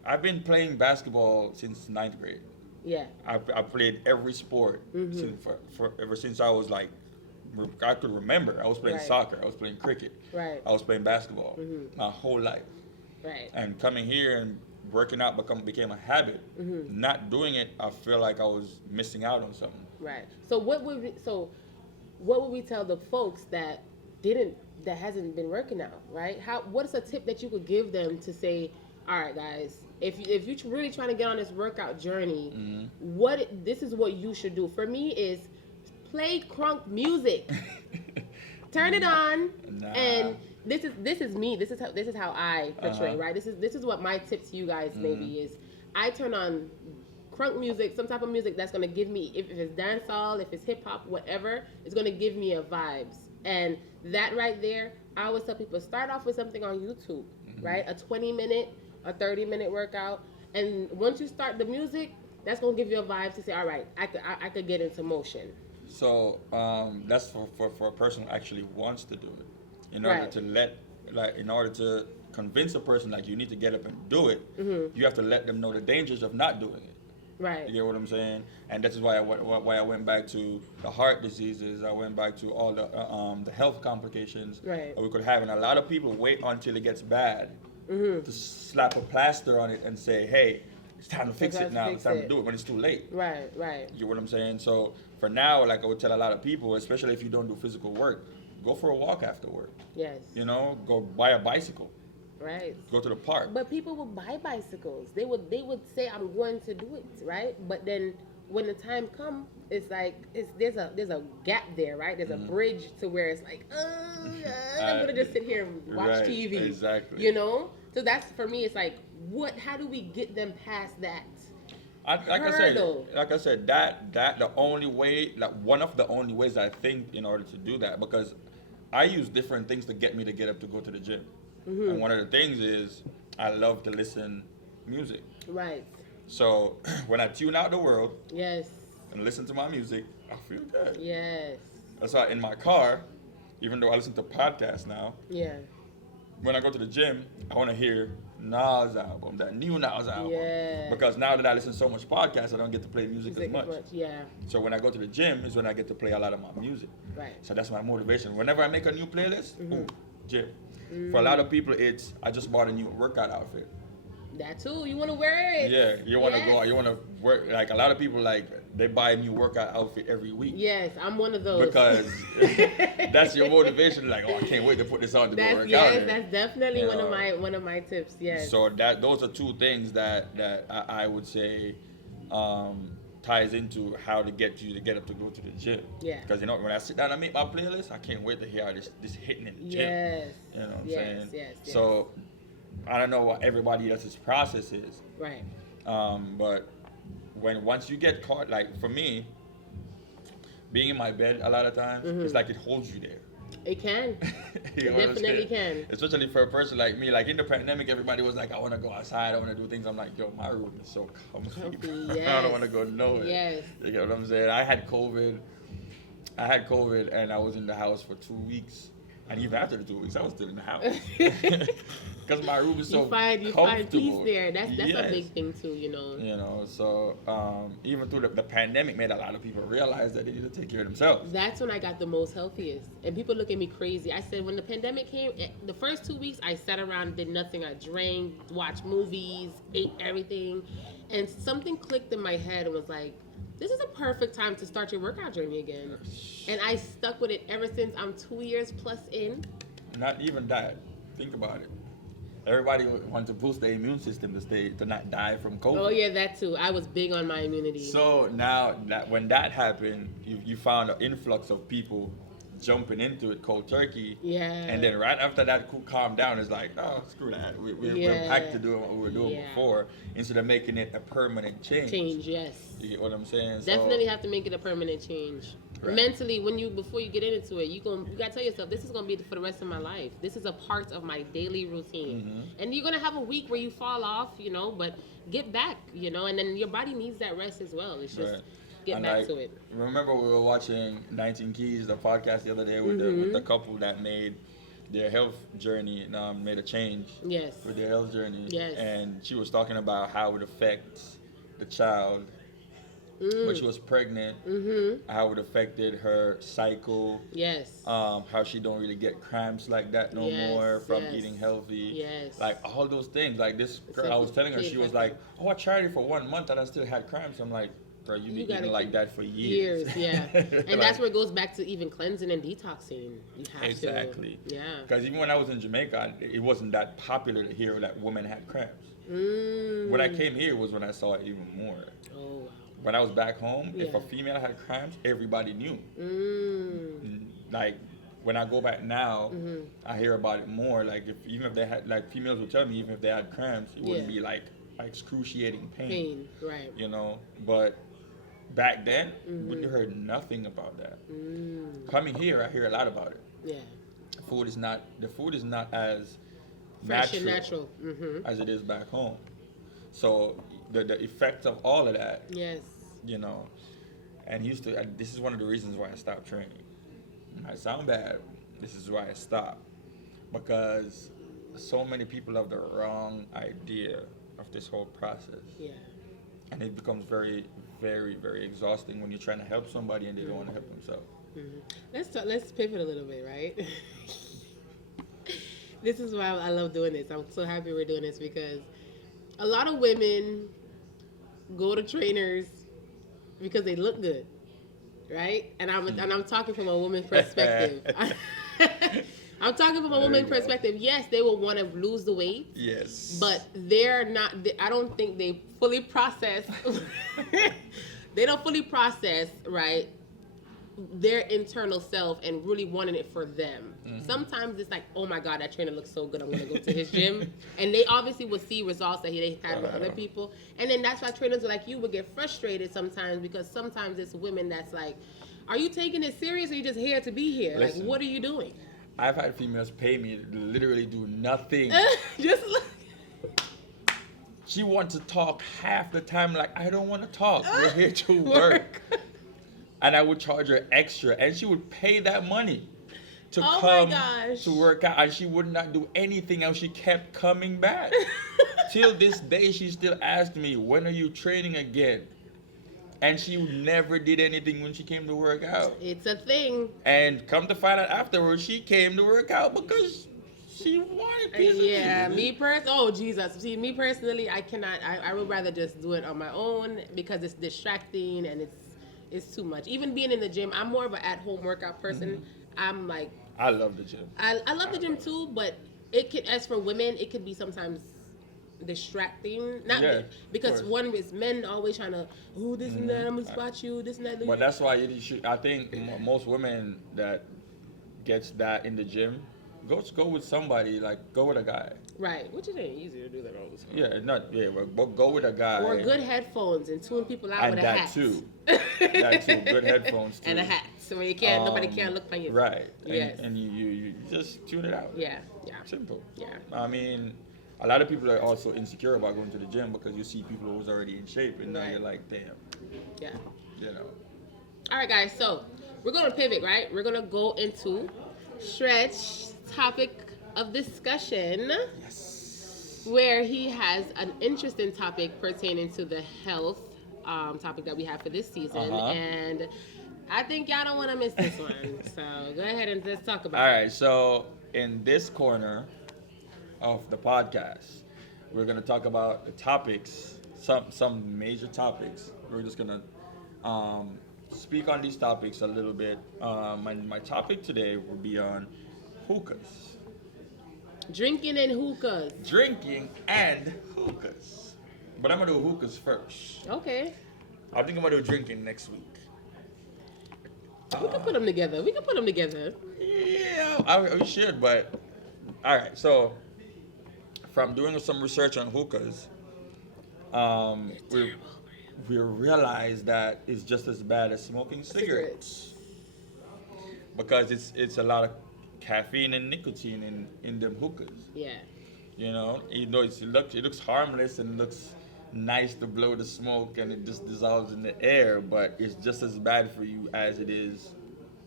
I've been playing basketball since ninth grade. Yeah. I played every sport ever since I was like, I could remember. I was playing Right. soccer. I was playing cricket. Right. I was playing basketball my whole life. Right. And coming here and working out became a habit. Not doing it, I feel like I was missing out on something. Right. So what would we tell the folks that hasn't been working out, right? What's a tip that you could give them to say, all right, guys, if you're really trying to get on this workout journey, this is what you should do. For me is play crunk music. Turn it on, and this is me. This is how I portray, right? This is what my tip to you guys maybe is. I turn on crunk music, some type of music that's gonna give me, if it's dancehall, if it's hip hop, whatever, it's gonna give me a vibes. And that right there, I always tell people, start off with something on YouTube, right? A 20-minute, a 30-minute workout, and once you start the music, that's gonna give you a vibe to say, all right, I could get into motion. So that's for a person who actually wants to do it. In order in order to convince a person like you need to get up and do it, you have to let them know the dangers of not doing it. Right. You get what I'm saying? And that's why I went back to the heart diseases. I went back to all the health complications Right. that we could have. And a lot of people wait until it gets bad to slap a plaster on it and say, hey, it's time to fix it now. It's time to do it when it's too late. Right, right. You get what I'm saying? So for now, like I would tell a lot of people, especially if you don't do physical work, go for a walk after work. Yes. You know, go buy a bicycle. Right. Go to the park. But people would buy bicycles. They would say, I'm going to do it, right? But then when the time comes, it's like there's a gap there, right? There's a bridge to where it's like, I'm gonna just sit here and watch TV. Exactly. You know? So that's, for me, it's like, how do we get them past that? Like I said, that the only way, like one of the only ways I think in order to do that, because I use different things to get me to get up to go to the gym. And one of the things is I love to listen music. Right. So when I tune out the world Yes. and listen to my music, I feel good. Yes. That's why in my car, even though I listen to podcasts now, Yeah. when I go to the gym, I want to hear Nas album, that new Nas album. Yeah. Because now that I listen to so much podcasts, I don't get to play music as much. Yeah. So when I go to the gym is when I get to play a lot of my music. Right. So that's my motivation. Whenever I make a new playlist, gym. For a lot of people, it's I just bought a new workout outfit. That too. You want to wear it. Yeah, you want to go out. You want to work. Like a lot of people, like they buy a new workout outfit every week. Yes, I'm one of those. Because that's your motivation. Like, oh, I can't wait to put this on to go work out. Yes, that's definitely one of my tips. Yes. So those are two things that I would say ties into how to get you to get up to go to the gym. Yeah. Because when I sit down and make my playlist, I can't wait to hear how this hitting in the gym. Yes. You know what I'm saying? Yes. So I don't know what everybody else's process is. Right. But once you get caught, like for me, being in my bed a lot of times, it's like it holds you there. It can. You know It definitely can. Especially for a person like me. Like in the pandemic, everybody was like, I want to go outside, I want to do things. I'm like, yo, my room is so comfy. Yes. I don't want to go nowhere. Yes. You get what I'm saying? I had COVID and I was in the house for 2 weeks. And even after the 2 weeks, I was still in the house. Because my room is so comfortable. You find peace there. That's Yes. a big thing too, you know. You know, so even through the pandemic made a lot of people realize that they need to take care of themselves. That's when I got the most healthiest. And people look at me crazy. I said when the pandemic came, the first 2 weeks I sat around and did nothing. I drank, watched movies, ate everything. And something clicked in my head and was like, this is a perfect time to start your workout journey again. And I stuck with it ever since. I'm 2 years plus in. Not even that. Think about it. Everybody wants to boost their immune system to not die from COVID. Oh yeah, that too. I was big on my immunity. So now when that happened, you found an influx of people jumping into it cold turkey. Yeah. And then right after that calmed down, it's like, oh, screw that. We're back to doing what we were doing before, instead of making it a permanent change. Yes. You get what I'm saying? Definitely have to make it a permanent change. Right. Mentally, before you get into it, you gotta tell yourself, this is gonna be for the rest of my life. This is a part of my daily routine. And you're gonna have a week where you fall off, but get back, and then your body needs that rest as well. It's just get back to it. Remember we were watching 19 Keys, the podcast the other day with the couple that made their health journey made a change Yes. with their health journey. Yes. And she was talking about how it affects the child when she was pregnant, how it affected her cycle. Yes. How she don't really get cramps like that no Yes, more from yes. eating healthy. Yes. Like all those things. Like this girl, like I was telling her, kid she was factor. like, "Oh, I tried it for 1 month and I still had cramps." I'm like, "Bro, you been gotta eating like keep- that for years." Yeah. And Like, that's where it goes back to even cleansing and detoxing. You have exactly. to. Yeah. Because even when I was in Jamaica, it wasn't that popular to hear that women had cramps. Mm. When I came here was when I saw it even more. Oh, wow. When I was back home, if Yeah. a female had cramps, everybody knew. Mm. Like when I go back now, I hear about it more. Like even if they had, like females will tell me, even if they had cramps, it wouldn't Yeah. be like excruciating Pain. Right. you know. But back then, we heard nothing about that. Coming here, I hear a lot about it. Yeah. The food is not as Fresh and natural. as it is back home. So the effect of all of that, Yes. you know, and this is one of the reasons why I stopped training. It might sound bad. This is why I stopped, because so many people have the wrong idea of this whole process, Yeah. and it becomes very, very, very exhausting when you're trying to help somebody and they don't want to help themselves. Let's pivot a little bit, right? This is why I love doing this. I'm so happy we're doing this because a lot of women go to trainers because they look good, right? And I'm talking from a woman's perspective. I'm talking from a woman's perspective. Yes, they will want to lose the weight. Yes. But they're not. I don't think they fully process. They don't fully process, right, their internal self and really wanting it for them. Sometimes it's like, oh my God, that trainer looks so good, I'm gonna go to his gym. And they obviously will see results that they had with other people. And then that's why trainers like you would get frustrated sometimes, because sometimes it's women that's like, are you taking it serious or are you just here to be here? Listen. Like, what are you doing? I've had females pay me to literally do nothing. Just look. She wants to talk half the time. Like, I don't want to talk. We're here to work. And I would charge her extra, and she would pay that money to come to work out, and she would not do anything else. She kept coming back. Till this day, she still asked me, when are you training again? And she never did anything when she came to work out. It's a thing. And come to find out afterwards, she came to work out because she wanted pieces. Yeah, See, me personally, I cannot. I would rather just do it on my own because it's distracting and it's too much. Even being in the gym, I'm more of an at-home workout person. I'm like, I love the gym. I love the gym too, but it could, as for women, it could be sometimes distracting. Because one is men always trying to, oh, this and that, I'm gonna spot you, this and that. But that's why you should. I think most women that gets that in the gym, go with somebody, like go with a guy. Right, which it ain't easy to do that all the time. But go with a guy. Or good headphones and tune people out and with a hat. Too. That too. Good headphones too. And a hat, so you can't. Nobody can't look like you. Right. Yes. And you just tune it out. Yeah. Simple. Yeah. I mean, a lot of people are also insecure about going to the gym because you see people who's already in shape, and now you're like, damn. Yeah. You know. All right, guys. So we're gonna pivot, right? We're gonna go into Stretch's topic of discussion. Yes. Where he has an interesting topic pertaining to the health topic that we have for this season, and I think y'all don't want to miss this one. So go ahead and let's talk about it. All right. So in this corner of the podcast, we're gonna talk about the topics, some major topics. We're just gonna speak on these topics a little bit. My topic today will be on hookahs. Drinking and hookahs. Drinking and hookahs. But I'm gonna do hookahs first. Okay. I think I'm gonna do drinking next week. We can put them together. Yeah, we should, but all right. So, from doing some research on hookahs, we realized that it's just as bad as smoking cigarettes. Because it's a lot of caffeine and nicotine in them hookahs. Yeah. You know, even though it looks harmless and looks nice to blow the smoke and it just dissolves in the air, but it's just as bad for you as it is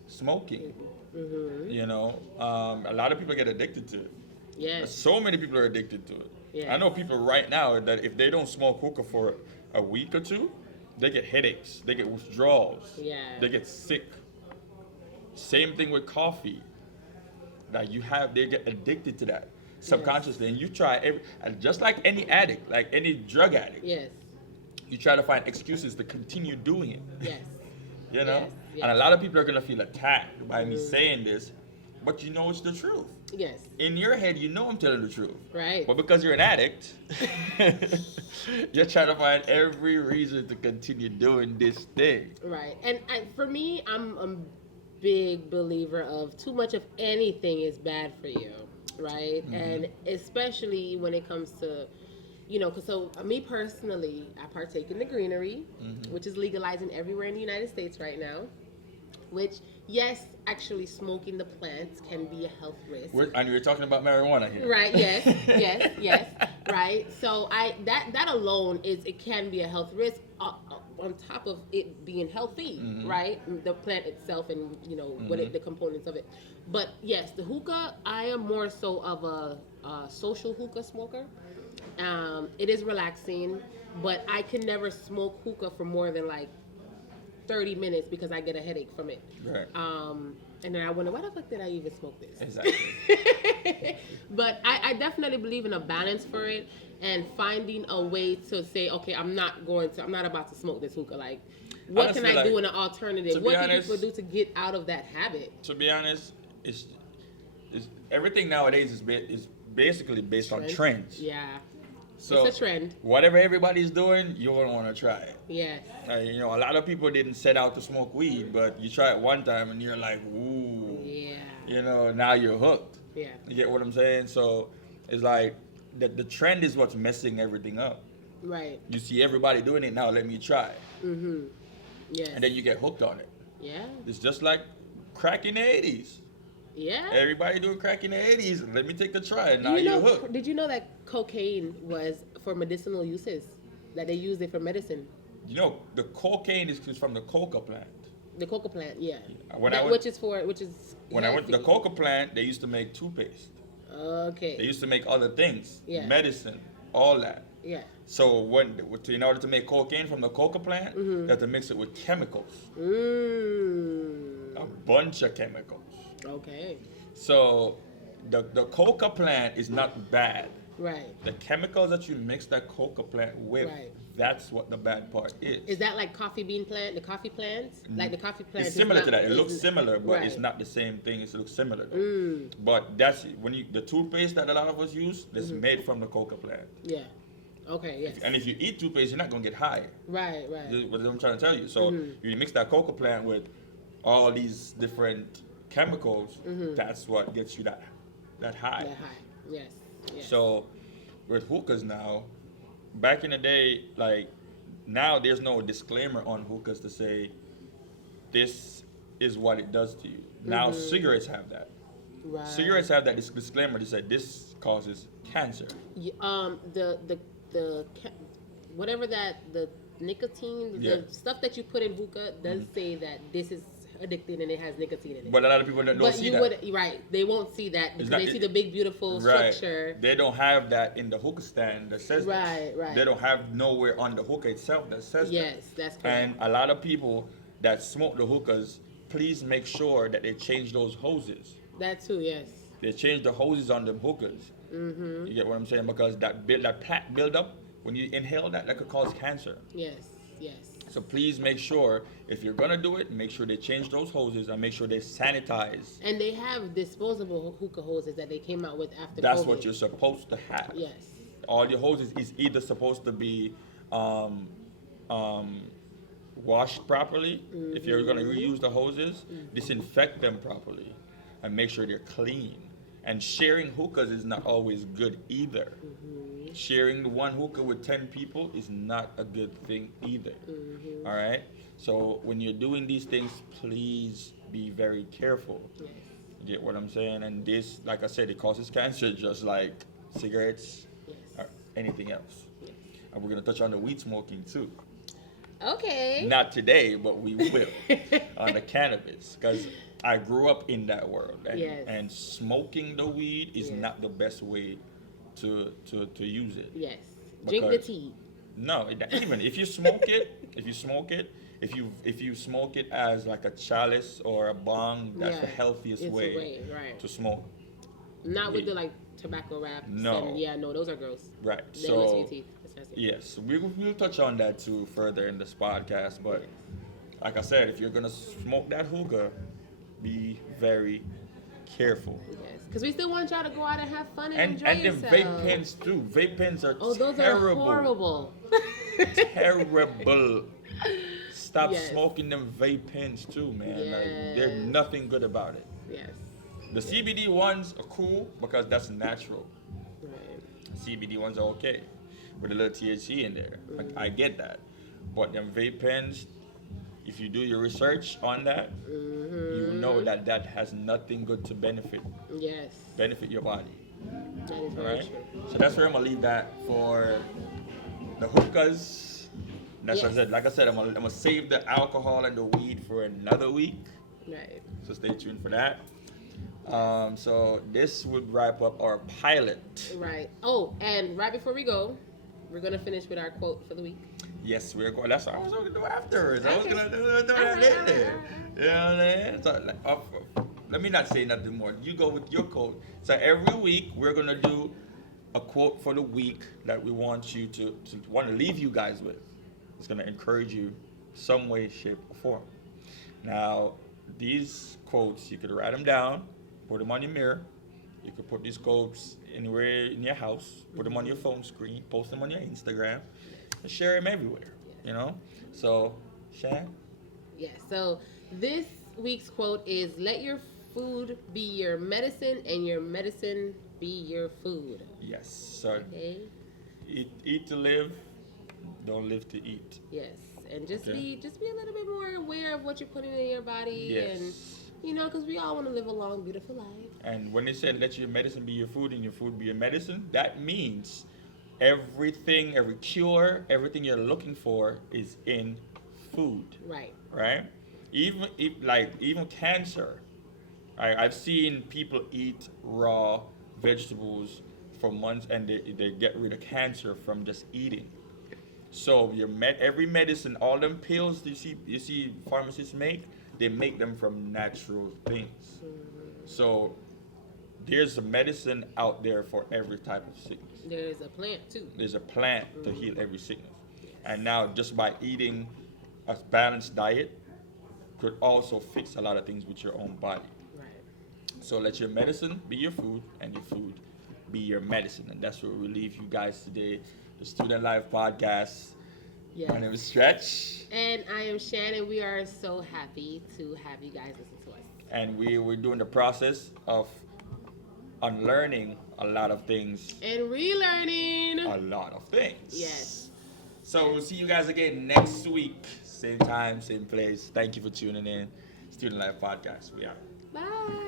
smoking. Mm-hmm. You know, a lot of people get addicted to it. Yes. So many people are addicted to it. Yes. I know people right now that if they don't smoke hookah for a week or two, they get headaches, they get withdrawals, Yeah. they get sick. Same thing with coffee. That they get addicted to that subconsciously, and you try and just like any addict, like any drug addict. Yes. You try to find excuses to continue doing it. Yes. You know, Yes, yes. and a lot of people are gonna feel attacked by me saying this, but you know it's the truth. Yes. In your head, you know I'm telling the truth. Right. But because you're an addict, you're trying to find every reason to continue doing this thing. Right. And for me, I'm a big believer of too much of anything is bad for you, right? Mm-hmm. And especially when it comes to, you know, because so me personally, I partake in the greenery, Mm-hmm. which is legalizing everywhere in the United States right now. Which, yes, actually smoking the plants can be a health risk. And we're talking about marijuana here. Right. Yes. yes. Right. So that alone it can be a health risk on top of it being healthy, Mm-hmm. right? The plant itself and you know the components of it. But yes, the hookah. I am more so of a social hookah smoker. It is relaxing, but I can never smoke hookah for more than like 30 minutes because I get a headache from it. Right. And then I wonder, why the fuck did I even smoke this? Exactly. But I definitely believe in a balance for it and finding a way to say, okay, I'm not about to smoke this hookah. Like, what Honestly, can I do like, in an alternative? to be What can honest- people do to get out of that habit? To be honest, it's everything nowadays is basically based on trends. Yeah. So It's a trend. whatever everybody's doing, you're gonna want to try it. Yes. You know, a lot of people didn't set out to smoke weed, but you try it one time and you're like, ooh. Yeah. You know, now you're hooked. Yeah. You get what I'm saying? So it's like the trend is what's messing everything up. Right. You see everybody doing it now, let me try. Mm-hmm. Yes. And then you get hooked on it. Yeah. It's just like crack in the 80s. Yeah. Everybody doing crack in the 80s. Let me take a try. And Do now you you're know? hooked. Did you know that cocaine was for medicinal uses? That they used it for medicine. You know, the cocaine is from the coca plant. The coca plant, yeah. When which is When I went to the healthy. coca plant, they used to make toothpaste. Okay. They used to make other things, Yeah. medicine, all that. Yeah. So in order to make cocaine from the coca plant, you have to mix it with chemicals, a bunch of chemicals. Okay. So the coca plant is not bad. Right. The chemicals that you mix that coca plant with, Right. that's what the bad part is. Is that like coffee bean plant? The coffee plants? Like the coffee plant? It's is similar not- to that. It is- looks similar, but it's right. not the same thing. It looks similar. Though. But that's the toothpaste that a lot of us use. That's made from the coca plant. Yeah. Okay. Yes. And if you eat toothpaste, you're not gonna get high. Right. Right. This is what I'm trying to tell you. So you mix that coca plant with all these different chemicals. That's what gets you that high. That high. Yes. Yes. So with hookahs now, back in the day, like now there's no disclaimer on hookahs to say this is what it does to you. Now cigarettes have that. Right. Cigarettes have that disclaimer to say this causes cancer. Whatever that the nicotine, Yeah. the stuff that you put in hookah does say that this is addicting and it has nicotine in it. But a lot of people don't But see you that. would right. They won't see that because not- they see the big beautiful Right. structure. They don't have that in the hookah stand that says that. Right, right. They don't have nowhere on the hookah itself that says that. Yes, that's correct. And a lot of people that smoke the hookahs, please make sure that they change those hoses. That too, yes. They change the hoses on them hookahs. You get what I'm saying? Because that plaque buildup, when you inhale that could cause cancer. Yes, yes. So please make sure, if you're gonna do it, make sure they change those hoses and make sure they sanitize. And they have disposable hookah hoses that they came out with after That's COVID. what you're supposed to have. Yes. All your hoses is either supposed to be washed properly. If you're gonna reuse the hoses, disinfect them properly and make sure they're clean. And sharing hookahs is not always good either. Sharing one hookah with 10 people is not a good thing either. All right? So when you're doing these things, please be very careful. Yes. You get what I'm saying? And this, like I said, it causes cancer just like cigarettes Yes. or anything else. And we're going to touch on the weed smoking too. Okay. Not today, but we will on the cannabis. Because I grew up in that world, and, Yes. and smoking the weed is Yes. not the best way to use it. Yes. Drink the Because- tea. No, even if you smoke it, if you smoke it as like a chalice or a bong, that's the Yeah, healthiest it's a way way, right. to smoke. Not with weed. the like tobacco wraps. No. And, yeah, no, those are gross. Right. They mess with So your teeth. Disgusting. yes, we'll touch on that too further in this podcast. But like I said, if you're gonna smoke that hookah, be very careful. Yes. Because we still want y'all to go out and have fun and enjoy And the yourself. vape pens too. Vape pens are Oh, those terrible. are horrible. Terrible. Stop Yes. smoking them vape pens too, man. Like, there's Yes. nothing good about it. Yes. The CBD ones are cool because that's natural. Right. CBD ones are okay with a little THC in there. I get that. But them vape pens, if you do your research on that, you know that that has nothing good to benefit Yes. your body. That is All very right. true. So that's where I'm gonna leave that for the hookahs. That's what I Yes. said. Like I said, I'm gonna save the alcohol and the weed for another week. Right. So stay tuned for that. So this would wrap up our pilot. Right. Oh, and right before we go, we're gonna finish with our quote for the week. Yes, we're going. That's what I was going to do afterwards. I was Okay. going to do that Alright, in there. alright. You know what I'm saying? So, let me not say nothing more. You go with your quote. So every week we're going to do a quote for the week that we want you to want to leave you guys with. It's going to encourage you some way, shape, or form. Now, these quotes, you could write them down, put them on your mirror. You could put these quotes anywhere in your house, put them on your phone screen, post them on your Instagram, and share them everywhere. You know? So, Shan? Yeah. So this week's quote is: "Let your food be your medicine, and your medicine be your food." Yes. So, Okay. eat to live, don't live to eat. Yes. And just Okay. be a little bit more aware of what you're putting in your body, Yes. and because we all want to live a long, beautiful life. And when they said let your medicine be your food and your food be your medicine, that means everything, every cure, everything you're looking for is in food, Right. right? Even cancer. I've seen people eat raw vegetables for months and they get rid of cancer from just eating. So every medicine, all them pills you see pharmacists make, they make them from natural things. So there's a medicine out there for every type of sickness. There's a plant too. There's a plant to heal every sickness. And now just by eating a balanced diet could also fix a lot of things with your own body. Right. So let your medicine be your food and your food be your medicine. And that's where we leave you guys today. The Student Life Podcast. Yes. My name is Stretch. And I am Shannon. We are so happy to have you guys listen to us. And we're doing the process of unlearning a lot of things. And relearning. A lot of things. Yes. So we'll see you guys again next week. Same time, same place. Thank you for tuning in. Student Life Podcast. We out. Bye.